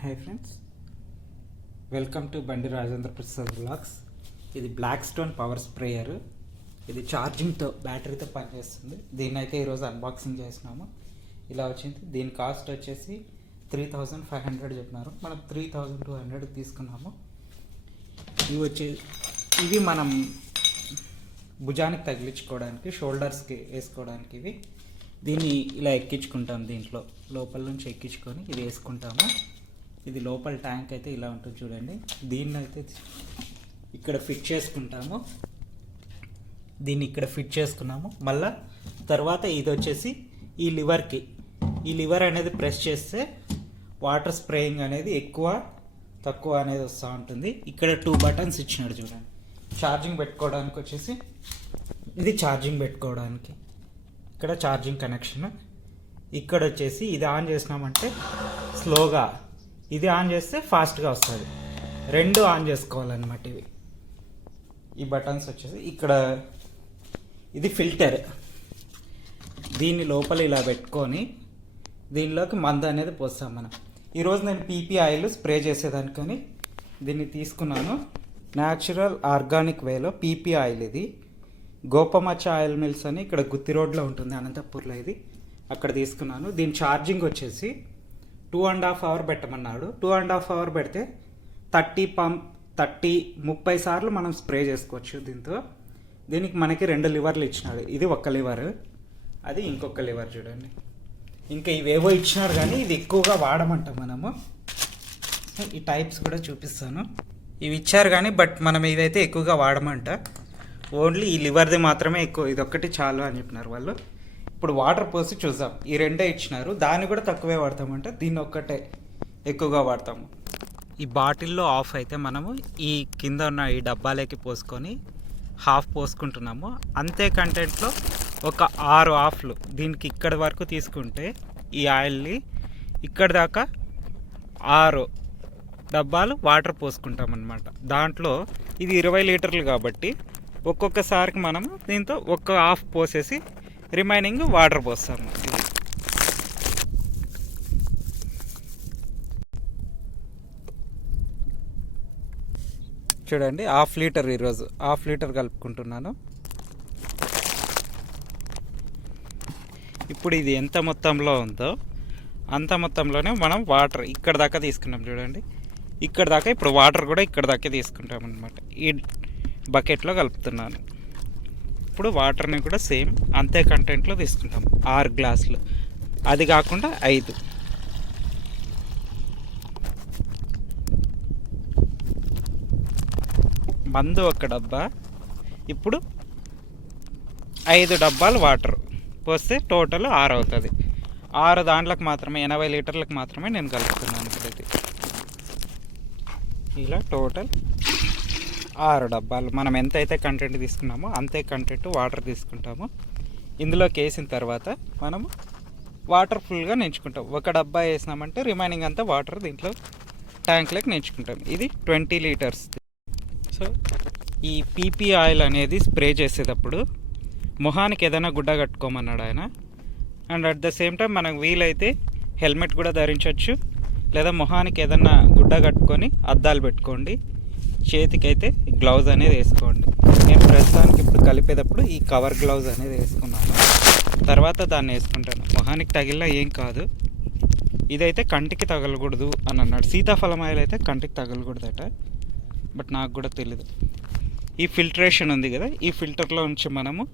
Hi friends welcome to Bandi Rajendra Prasad blogs ఇది black stone power sprayer ఇది ఛార్జింగ్తో బ్యాటరీతో పనిచేస్తుంది. దీన్ని అయితే ఈరోజు అన్బాక్సింగ్ చేసినాము. ఇలా వచ్చింది. దీని కాస్ట్ వచ్చేసి త్రీ థౌజండ్ ఫైవ్ హండ్రెడ్ చెప్పినారు. మనం త్రీ థౌజండ్ టూ హండ్రెడ్ తీసుకున్నాము. ఇవి వచ్చి ఇవి మనం భుజానికి తగిలించుకోవడానికి షోల్డర్స్కి వేసుకోవడానికి ఇవి. దీన్ని ఇలా ఎక్కించుకుంటాం దీంట్లో. లోపల నుంచి ఎక్కించుకొని ఇది వేసుకుంటాము. ఇది లోపల ట్యాంక్ అయితే ఇలా ఉంటుంది చూడండి. దీన్ని అయితే ఇక్కడ ఫిట్ చేసుకుంటాము. దీన్ని ఇక్కడ ఫిట్ చేసుకున్నాము. మళ్ళా తర్వాత ఇది వచ్చేసి ఈ లివర్కి ఈ లివర్ అనేది ప్రెస్ చేస్తే వాటర్ స్ప్రేయింగ్ అనేది ఎక్కువ తక్కువ అనేది వస్తూ ఉంటుంది. ఇక్కడ టూ బటన్స్ ఇచ్చినాడు చూడండి. ఛార్జింగ్ పెట్టుకోవడానికి వచ్చేసి ఇది ఛార్జింగ్ పెట్టుకోవడానికి. ఇక్కడ ఛార్జింగ్ కనెక్షన్. ఇక్కడ వచ్చేసి ఇది ఆన్ చేసినామంటే స్లోగా ఇది ఆన్ చేస్తే ఫాస్ట్గా వస్తుంది. రెండు ఆన్ చేసుకోవాలన్నమాట ఇవి. ఈ బటన్స్ వచ్చేసి ఇక్కడ ఇది ఫిల్టర్. దీన్ని లోపల ఇలా పెట్టుకొని దీనిలోకి మందు అనేది పోస్తాం మనం. ఈరోజు నేను పీపీ ఆయిల్ స్ప్రే చేసేదానికని దీన్ని తీసుకున్నాను. న్యాచురల్ ఆర్గానిక్ వేలో పీపీ ఆయిల్ ఇది. గోపమచ్చ ఆయిల్ మిల్స్ అని ఇక్కడ గుత్తి రోడ్లో ఉంటుంది అనంతపూర్లో ఇది. అక్కడ తీసుకున్నాను. దీని ఛార్జింగ్ వచ్చేసి టూ అండ్ హాఫ్ అవర్ పెట్టమన్నాడు. టూ అండ్ హాఫ్ అవర్ పెడితే థర్టీ పంప్ థర్టీ ముప్పై సార్లు మనం స్ప్రే చేసుకోవచ్చు దీంతో. దీనికి మనకి రెండు లివర్లు ఇచ్చినాడు. ఇది ఒక్క లివర్ అది ఇంకొక లివర్ చూడండి. ఇంకా ఇవేవో ఇచ్చినారు కానీ ఇది ఎక్కువగా వాడమంటాం మనము. ఈ టైప్స్ కూడా చూపిస్తాను. ఇవి ఇచ్చారు కానీ బట్ మనం ఇదైతే ఎక్కువగా వాడమంట. ఓన్లీ ఈ లివర్ది మాత్రమే ఎక్కువ ఇది ఒక్కటి చాలు అని చెప్పినారు వాళ్ళు. ఇప్పుడు వాటర్ పోసి చూద్దాం. ఈ రెండే ఇచ్చినారు. దాన్ని కూడా తక్కువే వాడతామంటే దీన్ని ఒక్కటే ఎక్కువగా వాడతాము. ఈ బాటిల్లో ఆఫ్ అయితే మనము ఈ కింద ఉన్న ఈ డబ్బాలోకి పోసుకొని హాఫ్ పోసుకుంటున్నాము. అంతే కంటెంట్లో ఒక ఆరు ఆఫ్లు దీనికి ఇక్కడి వరకు తీసుకుంటే ఈ ఆయిల్ని ఇక్కడ దాకా ఆరు డబ్బాలు వాటర్ పోసుకుంటాం అనమాట దాంట్లో ఇది ఇరవై లీటర్లు కాబట్టి ఒక్కొక్కసారికి మనము దీంతో ఒక్క హాఫ్ పోసేసి రిమైనింగ్ వాటర్ పోస్తాము చూడండి హాఫ్ లీటర్ ఈరోజు హాఫ్ లీటర్ కలుపుకుంటున్నాను. ఇప్పుడు ఇది ఎంత మొత్తంలో ఉందో అంత మొత్తంలోనే మనం వాటర్ ఇక్కడ దాకా తీసుకున్నాం చూడండి. ఇక్కడ దాకా ఇప్పుడు వాటర్ కూడా ఇక్కడ దాకా తీసుకుంటాం అనమాట ఈ బకెట్లో కలుపుతున్నాను. ఇప్పుడు వాటర్ని కూడా సేమ్ అంతే కంటెంట్లో తీసుకుంటాం. ఆరు గ్లాసులు. అది కాకుండా ఐదు. మందు ఒక డబ్బా. ఇప్పుడు ఐదు డబ్బాలు వాటర్ పోస్తే టోటల్ ఆరు అవుతుంది. ఆరు దాంట్లకు మాత్రమే ఎనభై లీటర్లకు మాత్రమే నేను కలుపుతున్నాను ఇప్పుడైతే ఇలా టోటల్ ఆరు డబ్బాలు. మనం ఎంతైతే కంటెంట్ తీసుకున్నామో అంతే కంటెంట్ వాటర్ తీసుకుంటాము. ఇందులోకి వేసిన తర్వాత మనము వాటర్ ఫుల్గా నెంచుకుంటాం ఒక డబ్బా వేసినామంటే రిమైనింగ్ అంతా వాటర్ దీంట్లో ట్యాంక్లోకి నెంచుకుంటాం ఇది ట్వంటీ లీటర్స్ సో ఈ పీపీ ఆయిల్ అనేది స్ప్రే చేసేటప్పుడు మొహానికి ఏదైనా గుడ్డ కట్టుకోమన్నాడు ఆయన. And at the same time మనకు వీలైతే హెల్మెట్ కూడా ధరించవచ్చు లేదా మొహానికి ఏదన్నా గుడ్డ కట్టుకొని అద్దాలు పెట్టుకోండి. చేతికైతే గ్లౌజ్ అనేది వేసుకోండి. నేను ప్రస్తుతానికి ఇప్పుడు కలిపేటప్పుడు ఈ కవర్ గ్లౌజ్ అనేది వేసుకున్నాను. తర్వాత దాన్ని వేసుకుంటాను. మొహానికి తగిలినా ఏం కాదు. ఇదైతే కంటికి తగలకూడదు అని అన్నాడు. సీతాఫలం ఆయిల్ అయితే కంటికి తగలకూడదట. బట్ నాకు కూడా తెలీదు. ఈ ఫిల్టరేషన్ ఉంది కదా ఈ ఫిల్టర్లో నుంచి మనము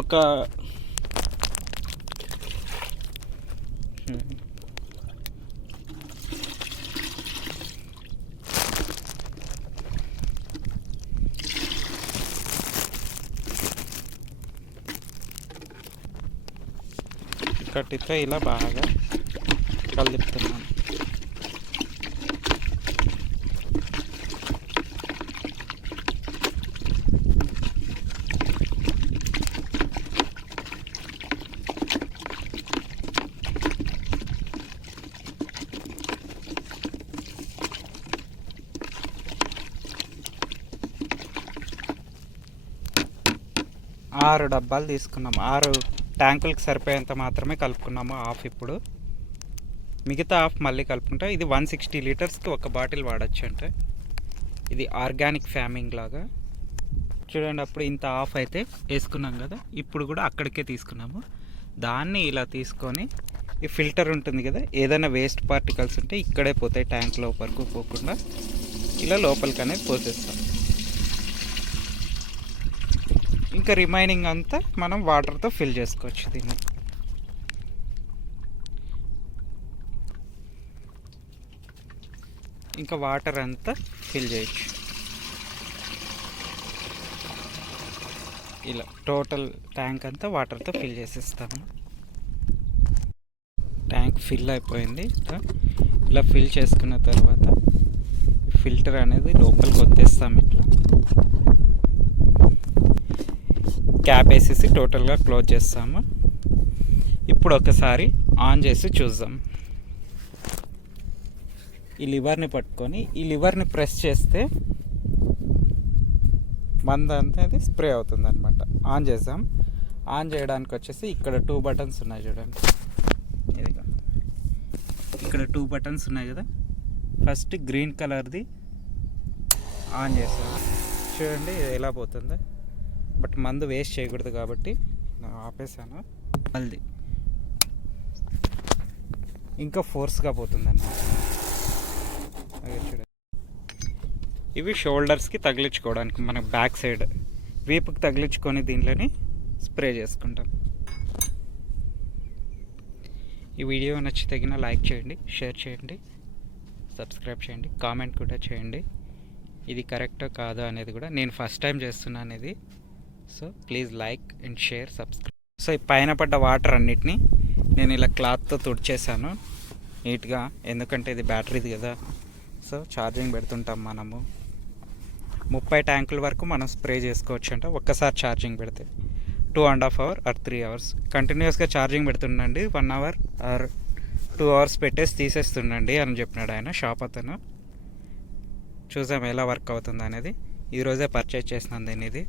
ఒక కట్టితో ఇలా బాగా కలుపుతున్నాను. ఆరు డబ్బాలు తీసుకున్నాం. ఆరు ట్యాంకులకు సరిపోయేంత మాత్రమే కలుపుకున్నాము హాఫ్ ఇప్పుడు. మిగతా హాఫ్ మళ్ళీ కలుపుకుంటా ఇది వన్ సిక్స్టీ లీటర్స్కి ఒక బాటిల్ వాడచ్చు అంటే ఇది ఆర్గానిక్ ఫ్యామింగ్ లాగా. చూడండి అప్పుడు ఇంత ఆఫ్ అయితే వేసుకున్నాం కదా ఇప్పుడు కూడా అక్కడికే తీసుకున్నాము. దాన్ని ఇలా తీసుకొని ఈ ఫిల్టర్ ఉంటుంది కదా ఏదైనా వేస్ట్ పార్టికల్స్ ఉంటే ఇక్కడే పోతాయి ట్యాంక్ లోపలికి పోకుండా. ఇలా లోపలికి అనేది పోసేస్తాం. ఇంకా రిమైనింగ్ అంతా మనం వాటర్తో ఫిల్ చేసుకోవచ్చు దీన్ని. ఇంకా వాటర్ అంతా ఫిల్ చేయొచ్చు. ఇలా టోటల్ ట్యాంక్ అంతా వాటర్తో ఫిల్ చేసేస్తాము. ట్యాంక్ ఫిల్ అయిపోయింది. ఇలా ఫిల్ చేసుకున్న తర్వాత ఫిల్టర్ అనేది లోపలికి వదిలేస్తాం ఇట్లా. క్యాప్ వేసేసి టోటల్గా క్లోజ్ చేస్తాము. ఇప్పుడు ఒకసారి ఆన్ చేసి చూద్దాం. ఈ లివర్ని పట్టుకొని ఈ లివర్ని ప్రెస్ చేస్తే మంద అనేది స్ప్రే అవుతుంది అనమాట ఆన్ చేద్దాం. ఆన్ చేయడానికి వచ్చేసి ఇక్కడ టూ బటన్స్ ఉన్నాయి చూడండి. ఇక్కడ టూ బటన్స్ ఉన్నాయి కదా. ఫస్ట్ గ్రీన్ కలర్ది ఆన్ చేస్తాం చూడండి ఎలా పోతుందో. బట్ మందు వేస్ట్ చేయకూడదు కాబట్టి నేను ఆపేసాను మళ్ళీ. ఇంకా ఫోర్స్గా పోతుంది అన్నమాట అదే చూడండి ఇవి షోల్డర్స్కి తగిలించుకోవడానికి మన బ్యాక్ సైడ్ వీపుకి తగిలించుకొని దీంట్లోని స్ప్రే చేసుకుంటాం. ఈ వీడియో నచ్చి తగిన లైక్ చేయండి షేర్ చేయండి సబ్స్క్రైబ్ చేయండి కామెంట్ కూడా చేయండి. ఇది కరెక్టో కాదో అనేది కూడా నేను ఫస్ట్ టైం చేస్తున్నాను ఇది so please like and share subscribe. So ఈ పైన పడ్డ వాటర్ అన్నిటినీ నేను ఇలా క్లాత్తో తుడిచేసాను నీట్గా ఎందుకంటే ఇది బ్యాటరీది కదా. సో ఛార్జింగ్ పెడుతుంటాం మనము. ముప్పై ట్యాంకుల వరకు మనం స్ప్రే చేసుకోవచ్చు అంట ఒక్కసారి ఛార్జింగ్ పెడితే two and half hour or three hours. కంటిన్యూస్గా charging పెడుతుండండి. One hour or two hours పెట్టేసి తీసేస్తుండండి అని చెప్పినాడు ఆయన షాప్ అతను. చూసాం ఎలా వర్క్ అవుతుంది అనేది. ఈరోజే పర్చేజ్ చేసినాను దీన్ని ఇది.